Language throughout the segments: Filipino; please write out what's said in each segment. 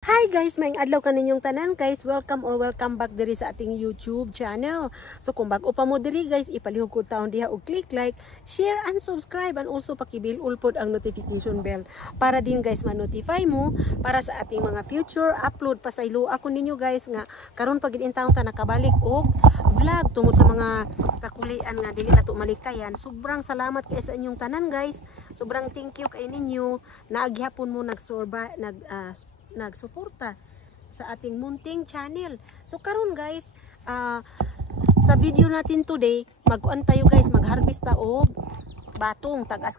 Hi guys, maayong adlaw kaninyong tanan guys. Welcome back diri sa ating YouTube channel. So kung bago pa mo diri guys, ipalihog ko taon diha og click like, share and subscribe and also pakibil ulpod ang notification bell para din guys ma-notify mo para sa ating mga future upload. Pasaylo ako ninyo guys nga karon pag gid taon ta nakabalik og vlog tungod sa mga kakulian nga dili nato malikayan. Sobrang salamat kay sa inyong tanan guys. Sobrang thank you kay ninyo. Naagyapon mo nagsuporta sa ating munting channel. So karon guys, sa video natin today, mag-on tayo guys, mag-harvest ta og batong. Tagas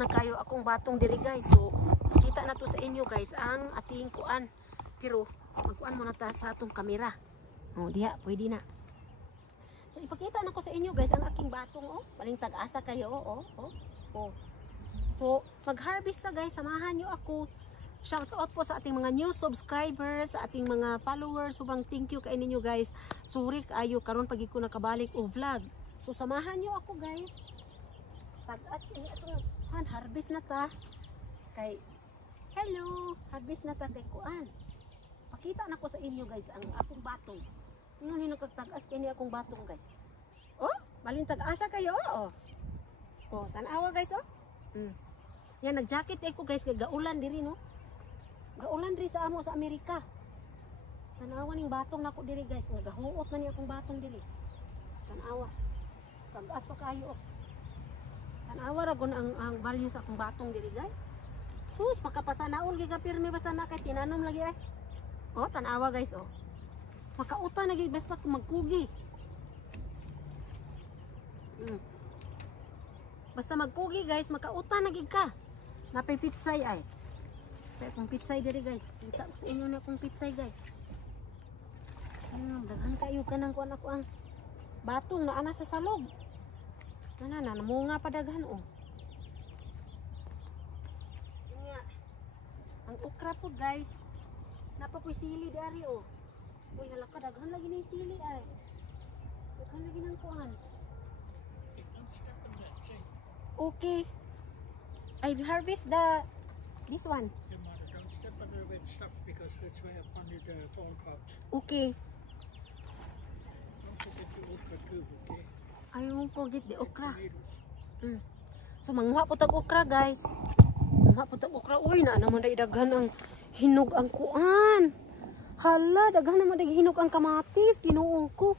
na kayo akong batong diri guys. So kita na to sa inyo guys ang ating kuan. Pero mag-on muna ta sa atong kamera. Oh, diha pwede na. So ipakita na ko sa inyo guys ang aking batong oh. Baling tag-asa kayo oh. So mag-harvest ta guys, samahan niyo ako. Shout out po sa ating mga new subscribers, sa ating mga followers. Sobrang thank you kay ninyo guys. Sorry kayo karon pag ko nakabalik o vlog. So samahan niyo ako guys. Pag-as ini atong harvest na ta. Kay hello, harvest na ta kay kuan. Pakita na ko sa inyo guys ang akong batong. Ingon ni nagtag-as kini akong batong guys. Oh, balin tag-asa kayo oh. Oh, tan-awa guys oh. Yan nag-jacket ako guys kay gaulan diri no. Gaulan diri sa amo sa Amerika. Tanawa ning batong nako diri guys, nagahuot na ni akong batong diri. Tanawa. Tagas pa kayo. Tanawa ra gon ang value sa akong batong diri guys. Sus, makapasanaol gi ka pirmi basta na kay tinanom lagi eh. Oh, tanawa guys oh. Makauta na gyud basta kung magkugi. Basta magkugi guys, makauta na gyud ka. Napay pitsay ay. Kaya kung pitsay diri guys, kita ko sa inyo na kung pitsay guys. Daghan kayo ka ng kuan ako ang batong na ana sa salog. Namunga pa daghan oh. Nga. Ang okra po guys, napapoy sili dari oh. Uy halaka daghan lagi ng sili ay. Daghan lagi ng kuan. Okay. I harvest this one. Don't step under the wet stuff because that's way up under the phone couch. Okay. Don't forget the okra too, okay? I won't forget the okra. Tomatoes. So manguha po tag okra guys. Manguha po tag okra. Uy na naman day daghan ang hinog ang kuan. Hala, daghan naman day hinog ang kamatis. Ginuo ko.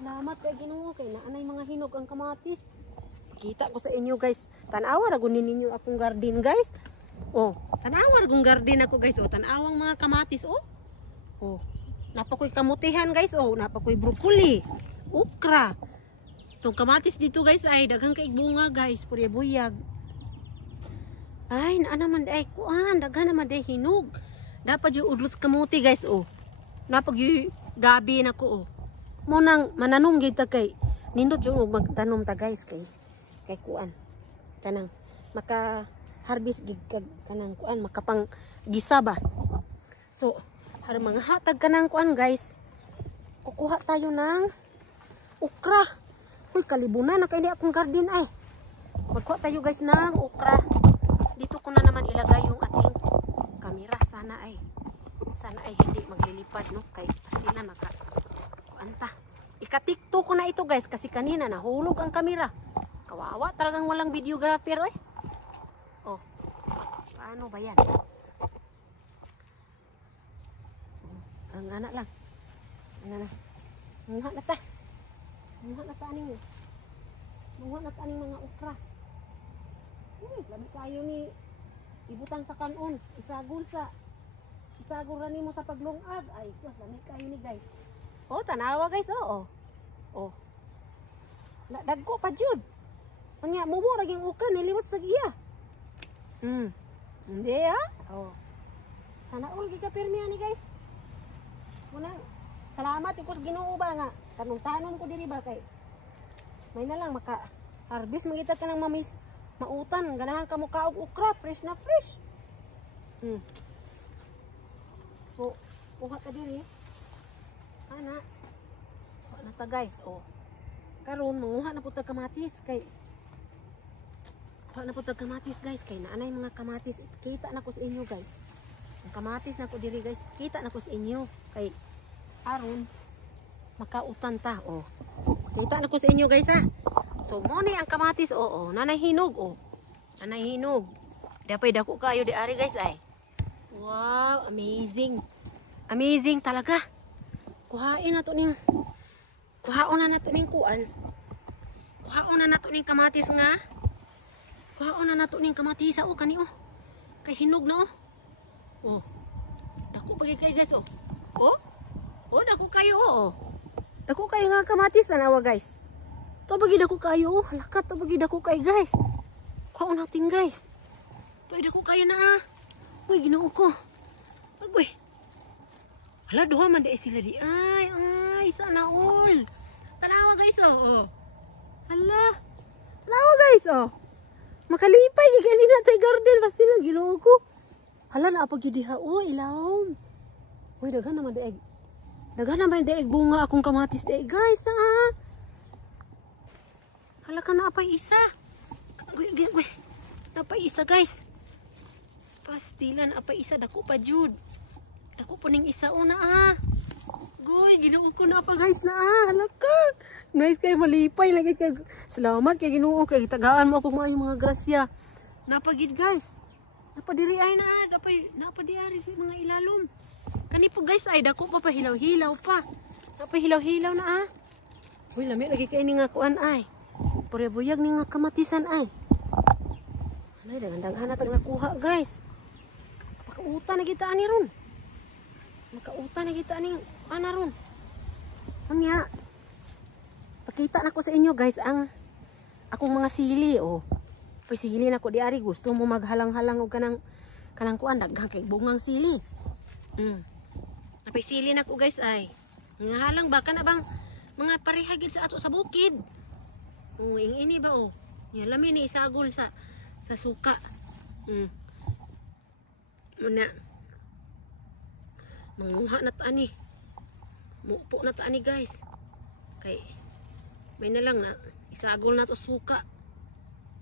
Salamat kay Ginoo kay naanay mga hinog ang kamatis. Kita ko sa inyo guys. Tanawa ra gunin ninyo akong garden guys. Oh, tanawa ra gong garden ako guys. Oh, tanawang mga kamatis oh. Oh, napakoy kamutihan guys. Oh, napakoy broccoli, okra. Tong kamatis dito guys ay daghang kay bunga guys, puri buyag. Ay, naa naman ay kuan, daghan naman day hinog. Dapat yung udlot kamuti guys oh. Napag yung gabi nako oh. Mo nang mananom gyud ta kay nindot yung magtanom ta guys kay kuan kanang maka harvest gig kanang kuan makapang gisa ba. So har mga hatag kanang kuan guys, kukuha tayo ng okra. Uy kalibunan na kay di akong garden ay. Magkuha tayo guys ng okra. Dito ko na naman ilagay yung ating kamera. Sana ay hindi maglilipad no kay pastilan maka kuan ta. Ika-TikTok ko na ito guys kasi kanina nahulog ang kamera. Kawawa talagang walang videographer eh. Oh. Paano ba yan? Ang anak lang. Ano na? Munga na ta. Munga na ta aning. Munga na ta aning mga okra. Uy, labi kayo ni ibutang sa kanon. Isagol ra nimo sa paglungag. Ay, sus, labi kayo ni guys. Oh, tanawa guys, oh. Oh. Dagko pa jud. Anya mubo ra gyud okra niliwat sa iya. Hindi ah. Oh. Sana all gika pirmi ani guys. Muna salamat ko Ginoo ba nga tanong-tanon ko diri ba kay may na lang maka harvest magita ka ng mamis mautan ganahan ka mo kaog okra fresh na fresh. So kuha ta diri. Ana. Kuha na ta guys. Oh. Karon manguha na pud ta kamatis kay kuha na po tag kamatis guys kay naanay mga kamatis. Kita na ko sa inyo guys. Ang kamatis na ko diri guys. Kita na ko sa inyo. Kay aron makautan ta. Oh. Kita na ko sa inyo guys ha. So mo ni ang kamatis. Oo. Nanay hinog. Oh. Nanay hinog. Dapay dako kayo di ari guys ay. Wow. Amazing. Amazing talaga. Kuhain na to ning. Kuhaon na nato ning kuan. Kuhaon na nato ning kamatis nga. Kuhaon na nato ning kamatis o kani oh. Kay hinog na oh. Oh. Dako pagi kay guys oh. Oh. Oh dako kayo oh. Dako kayo nga kamatis anawa guys. To bagi dako kayo oh. Lakat to bagi dako kay guys. Kuhaon natin guys. To dako kayo na ah. Uy Ginoo ko. Agoy. Hala duha man di sila di ay. Ay sana all. Tanawa guys oh. Oh. Hala. Tanawa guys oh. Makalipay gani na tay garden basta sila Ginoo ko. Hala na pag yudi ha oh ilawom. Uy daghan naman daig. Daghan naman daig bunga akong kamatis daig guys na. Hala ka na apay isa. Uy. Napay isa guys. Pastilan apay isa dako pa jud. Dako pa ning isa una ah. Goy Ginoo ko na pa guys na ah. Hala ka. Nice kay malipay lagi kay. Salamat kay Ginoo kay tagaan mo akong mga grasya. Napagid guys. Napadiri ay na, napadiari si mga ilalom. Kani po guys ay dako pa pahilaw-hilaw pa. Napahilaw-hilaw na ah. Uy lami lagi kay ni nga kuan ay. Pare-buyag ni nga kamatisan ay. Ay daghan natag nakuha guys. Makauta na kita ani ron. Makauta na kita ani ana ron. Unya. Pakita na ko sa inyo guys ang akong mga sili oh. Sili na ko di ari gusto mo maghalang-halang og kanang kuan daghang kay bungang sili. Napay sili na ko guys ay. Nga halang ba kana bang mga parihagid sa ato sa bukid. Oh, ini ba oh. Ya lami ni isagol sa suka. Muna. Manguha na ta ani. Muupo na ta ani guys. Kay may na lang na isagol na to suka.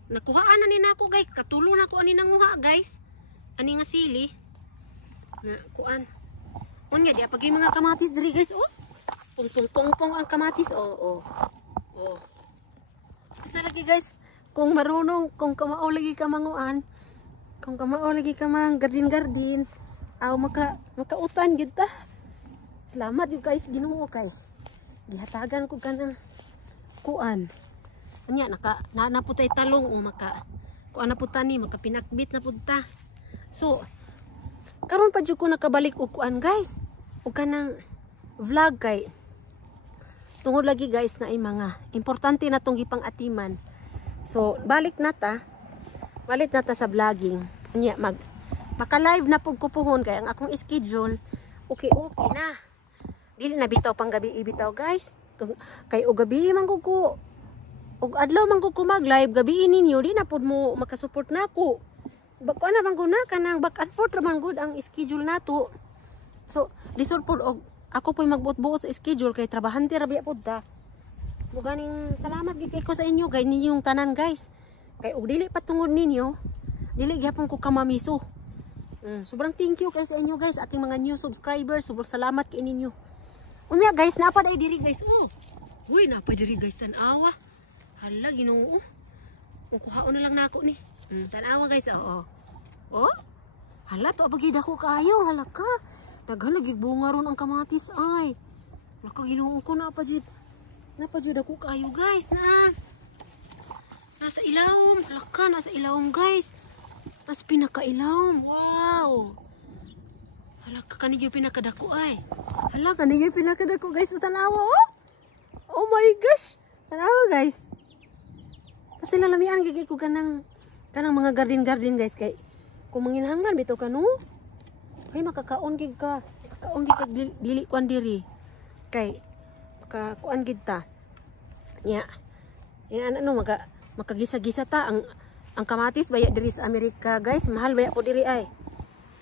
Nakuhaan na ni nako guys. Katulo na ko ani nanguha guys. Ani nga sili. Na kuan. Unya di apagi mga kamatis diri guys oh. Pong ang kamatis oh. Basta lagi guys kung marunong kung kamao lagi ka manguan. Kung kamao lagi ka mang garden aw makautan gid ta. Salamat you guys Ginoo kay. Gihatagan ko kanang kuan. Anya na putay talong o kuan na puta ni makapinakbit na punta. So karon pa jud ko nakabalik og kuan guys. Og kanang vlog kay tungod lagi guys na ay mga importante na tong gipang-atiman. So balik na ta sa vlogging. Anya maka-live na pug ko puhon kay ang akong schedule okay na. Dili na bitaw pang gabi ibitaw guys. Kay og gabi man ko og adlaw man ko mag-live gabi ninyo di na pud mo makasupport nako. Bako na man guna kanang back and forth man gud ang schedule nato. So lisod pud og ako po'y magbuot-buot sa schedule kay trabahante ra biya pud ta. Muganing salamat gid ko sa inyo kay ninyong tanan guys. Kay og dili patungod ninyo, dili gyapon ko kamamiso. Sobrang thank you kay sa inyo guys ating mga new subscribers. Sobrang salamat kay ninyo. Unya guys napa day diri guys. Oh. Uy napa diri guys tan-awa. Hala Ginoo. Kuhaon na lang nako ni. Tan-awa guys oh. Oh? Hala to abagi dako kayo. Hala ka. Daghan lagi bunga ron ang kamatis ay. Laka Ginoo ko na pa jud ako kayo guys na. Nasa ilawom. Hala ka nasa ilawom guys. Mas pinakailawom. Wow. Hala ka kanigyo pinakadako ay. Hala kanigyo pinakadako guys. Tan-awa oh. Oh my gosh. Tan-awa guys. Kasi lalamian gigi ko kanang mga garden guys kay kung manginhanglan bitaw kanu ay makakaon gid ka dili kuan diri kay makakuan gid ta nya ano makagisa-gisa ta ang kamatis baya diri sa Amerika guys mahal baya po diri ay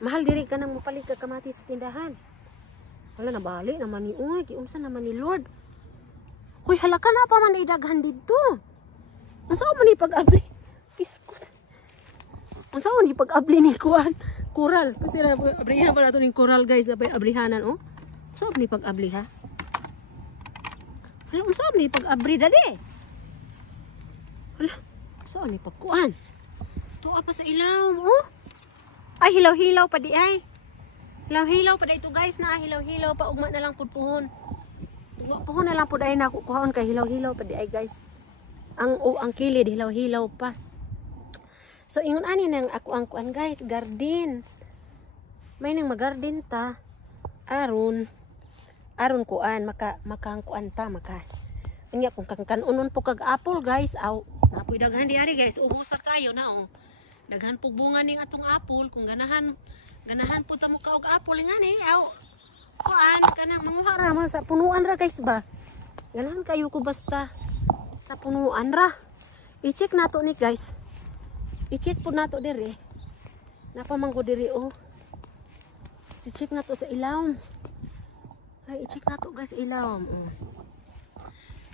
mahal diri kanang mopalig ka kamatis sa tindahan. Wala na bali naman ni giunsa naman ni Lord. Hoy halaka na pa man idaghan didto. Unsa man ni pag-abli? Biskut. Unsa man ni pag-abli ni kuan Coral. Kasi ablihan pa nato ning coral guys, napay ablihanan oh. Saan ni pag-abliha? Hala, saan ni pag-abri dali? Hala, saan ni pagkuan? Tuwa pa sa ilaw oh. Ay hilaw-hilaw pa di ay. Hilaw-hilaw pa ito guys na hilaw-hilaw pa ugma na lang pud puhon. Puhon na lang pud ay na kuhaon kay hilaw-hilaw pa di ay guys. Ang kilid hilaw-hilaw pa. So ingon ani nang ako ang kuan guys, garden. May nang magarden ta. Aron kuan makang kuan ta maka. Unya kung kanunon po kag apple guys, aw napoy daghan di ari guys, ubusan kayo na oh. Daghan po bunga ning atong apple kung ganahan po ta mo kaog apple ngani aw. Kuan kanang manguha ra man sa punuan ra guys ba. Ganahan kayo ko basta sa punuan ra. I-check nato ni guys. I-check po nato diri. Napamanggo diri oh. I-check nato sa ilawom. Ay, i-check nato guys ilawom. Oh.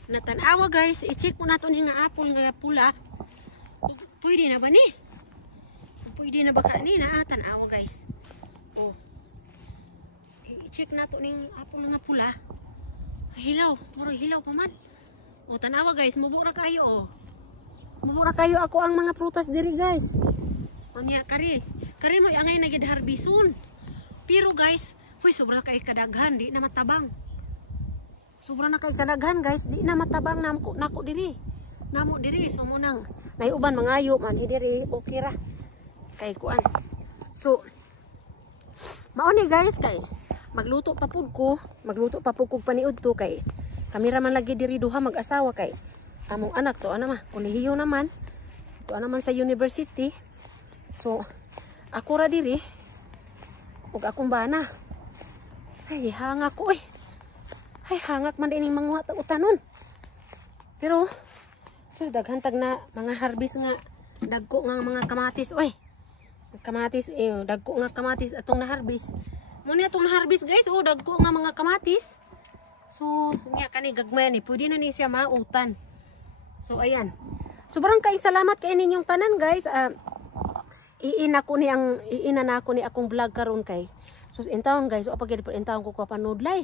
Natanawa guys, i-check po nato ni nga apple nga pula. Pwede na ba ni? Pwede na ba ka ni na tanawa guys. Oh. I-check nato ning apple nga pula. Hilaw, mura hilaw pa man. Oh, tanawa guys, mubo ra kayo oh. Mubo ra kayo ako ang mga prutas diri guys. Unya kari mo angay nagid harbison. Pero guys, huy sobra kay kadaghan di na matabang. Sobra na kay kadaghan guys, di na matabang nako diri. Namo diri so munang nayuban mangayo man diri okay ra. Kay kuan. So mao ni guys kay magluto pa pud ko paniud to kay kamera man lagi diri duha mag-asawa kay among anak to ana mah kolehiyo naman. To naman sa university. So ako ra diri ug akong bana. Ay hangak ko eh. Ay hangak man din mga utanon. Pero daghan tag na mga harvest nga dagko nga mga kamatis oy. Kamatis dagko nga kamatis atong na-harvest. Mo ni atong na-harvest guys, oh dagko nga mga kamatis. So nya kani gagmay ni pwede na ni siya mautan. So ayan. Sobrang kaing salamat kay ninyong tanan guys. Iina na ako ni akong vlog karon kay. So intawon guys, o pagid intawon ko kapanudlay.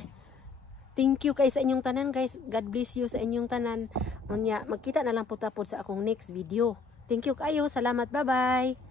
Thank you kay sa inyong tanan guys. God bless you sa inyong tanan. Unya magkita na lang po tapos sa akong next video. Thank you kayo. Salamat. Bye-bye.